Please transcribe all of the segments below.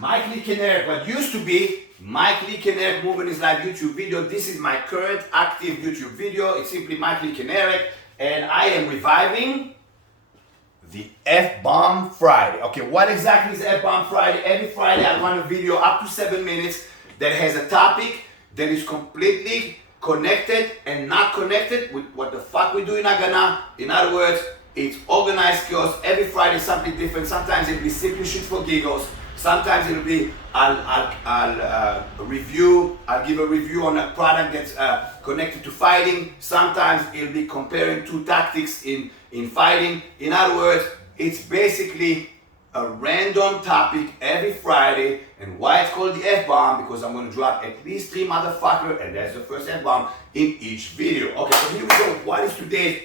Mike Lee Kanarek, what used to be Mike Lee Kanarek Movement is Live YouTube video. This is my current active YouTube video. It's simply Mike Lee Kanarek, and I am reviving the F-Bomb Friday. Okay, what exactly is F-Bomb Friday? Every Friday I run a video up to 7 minutes that has a topic that is completely connected and not connected with what the fuck we do in Agana. In other words, it's organized chaos. Every Friday something different. Sometimes it'll be simply shit for giggles. Sometimes it'll be I'll give a review on a product that's connected to fighting. Sometimes it'll be comparing two tactics in fighting. In other words, it's basically a random topic every Friday. And why it's called the F-Bomb? Because I'm going to drop at least 3 motherfuckers, and that's the first F-Bomb in each video. Okay, so here we go. What is today's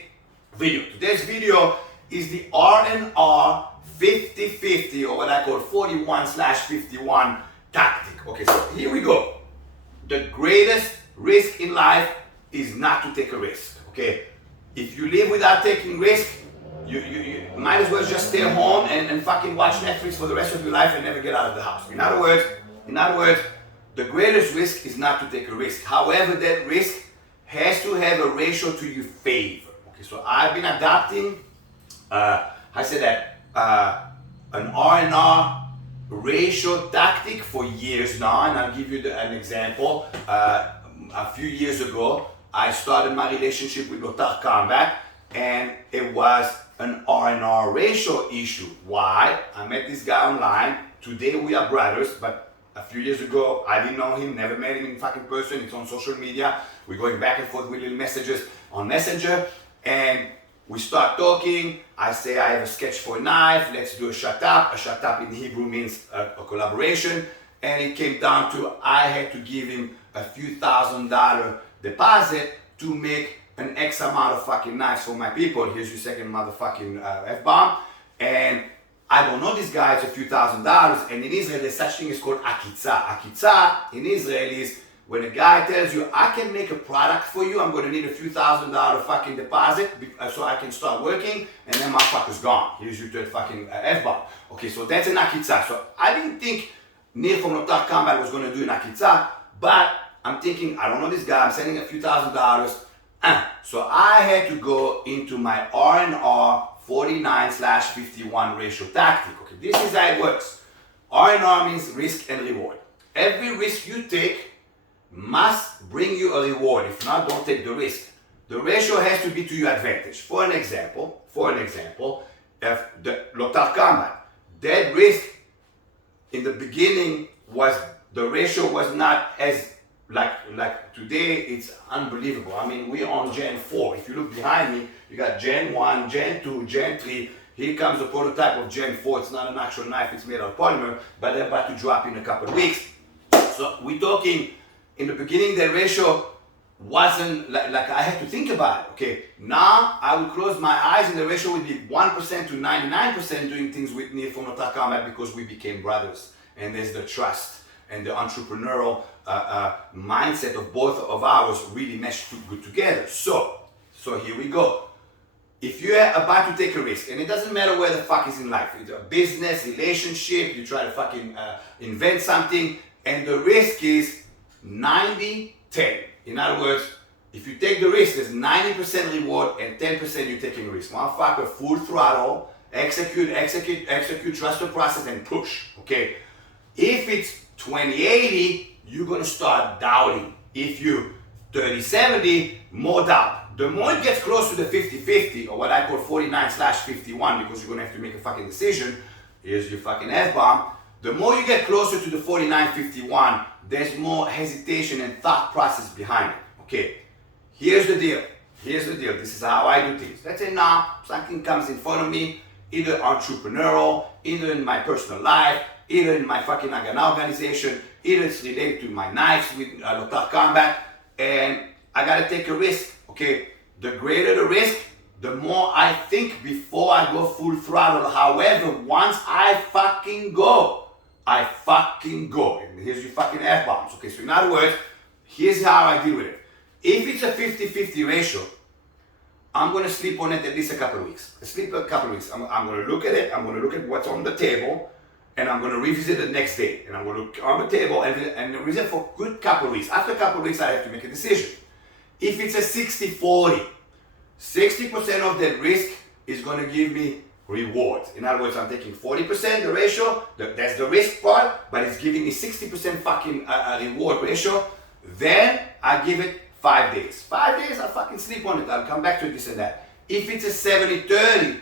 video? Today's video is the R&R 50-50, or what I call 41/51 tactic. Okay, so here we go. The greatest risk in life is not to take a risk. Okay, if you live without taking risk, you might as well just stay home and fucking watch Netflix for the rest of your life and never get out of the house. In other words, the greatest risk is not to take a risk. However, that risk has to have a ratio to your favor. Okay, so I've been adopting, an R&R ratio tactic for years now, and I'll give you an example. A few years ago, I started my relationship with Lotar Combat, and it was an R&R ratio issue. Why? I met this guy online. Today we are brothers, but a few years ago I didn't know him, never met him in fucking person. It's on social media. We're going back and forth with little messages on Messenger, and we start talking. I say I have a sketch for a knife. Let's do a shut up. A shut up in Hebrew means a collaboration, and it came down to I had to give him a few $1,000 deposit to make an X amount of fucking knives for my people. Here's your second motherfucking F-bomb. And I don't know this guy, it's a few $1,000s. And in Israel, there's such thing as called akitza. Akitza in Israel is when a guy tells you, I can make a product for you, I'm gonna need a few $1,000 fucking deposit so I can start working, and then my fucker's gone. Here's your third fucking F-bomb. Okay, so that's an akitza. So I didn't think Nir from Lotar Combat was gonna do an akitza, but I'm thinking, I don't know this guy, I'm sending a few $1,000s. So I had to go into my R&R 49/51 ratio tactic. Okay, this is how it works. R&R means risk and reward. Every risk you take must bring you a reward. If not, don't take the risk. The ratio has to be to your advantage. For an example, if the Lotar Combat, that risk in the beginning the ratio was not as like today. It's unbelievable. I mean, we're on Gen 4. If you look behind me, you got Gen 1, Gen 2, Gen 3. Here comes the prototype of Gen 4. It's not an actual knife, it's made of polymer, but they're about to drop in a couple of weeks. So we're talking, in the beginning, the ratio wasn't like I had to think about it. Okay, now I will close my eyes and the ratio would be 1% to 99% doing things with Nir from Lotar Combat because we became brothers. And there's the trust and the entrepreneurial mindset of both of ours really meshed good together. So here we go. If you're about to take a risk, and it doesn't matter where the fuck is in life, it's a business, relationship, you try to fucking invent something, and the risk is 90-10. In other words, if you take the risk, there's 90% reward and 10% you're taking risk. Motherfucker, full throttle, execute, trust the process and push, okay? If it's 20-80, you're gonna start doubting. If you 30-70, more doubt. The more it gets close to the 50-50, or what I call 49/51, because you're gonna have to make a fucking decision, here's your fucking F-bomb. The more you get closer to the 49/51, there's more hesitation and thought process behind it. Okay, here's the deal. This is how I do things. Let's say now something comes in front of me, either entrepreneurial, either in my personal life, either in my fucking Agana organization, either it's related to my knives with Lotar Combat, and I gotta take a risk. Okay, the greater the risk, the more I think before I go full throttle. However, once I fucking go. And here's your fucking F-bombs. Okay, so in other words, here's how I deal with it. If it's a 50-50 ratio, I'm gonna sleep on it at least a couple of weeks. I'm gonna look at it, I'm gonna look at what's on the table, and I'm gonna revisit the next day. And I'm gonna on the table and revisit for a good couple of weeks. After a couple of weeks, I have to make a decision. If it's a 60-40, 60% of that risk is gonna give me reward. In other words, I'm taking 40%, the ratio, that's the risk part, but it's giving me 60% fucking reward ratio. Then I give it 5 days. 5 days, I'll fucking sleep on it. I'll come back to this and that. If it's a 70-30,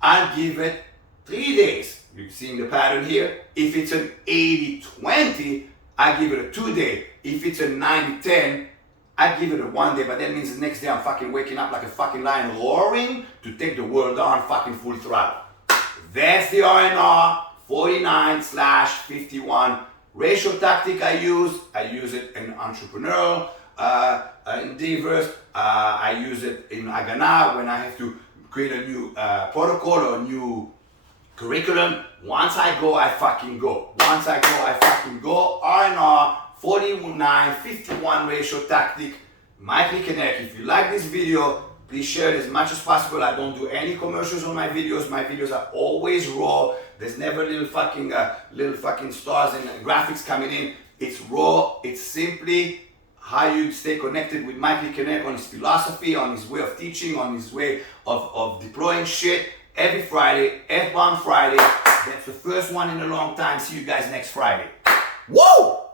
I'll give it 3 days. You're seeing the pattern here. If it's an 80-20, I give it a 2 day. If it's a 90-10, I give it a 1 day, but that means the next day I'm fucking waking up like a fucking lion roaring to take the world on fucking full throttle. That's the R&R 49/51 ratio tactic I use. I use it in entrepreneurial endeavors. I use it in Agana when I have to create a new protocol or a new curriculum. Once I go, I fucking go. Once I go, I fucking go. R&R 49/51 ratio tactic. Michael Kanarek. If you like this video, please share it as much as possible. I don't do any commercials on my videos. My videos are always raw. There's never little fucking stars and graphics coming in. It's raw. It's simply how you stay connected with Michael Kanarek on his philosophy, on his way of teaching, on his way of deploying shit. Every Friday, F-Bomb Friday. That's the first one in a long time. See you guys next Friday. Whoa!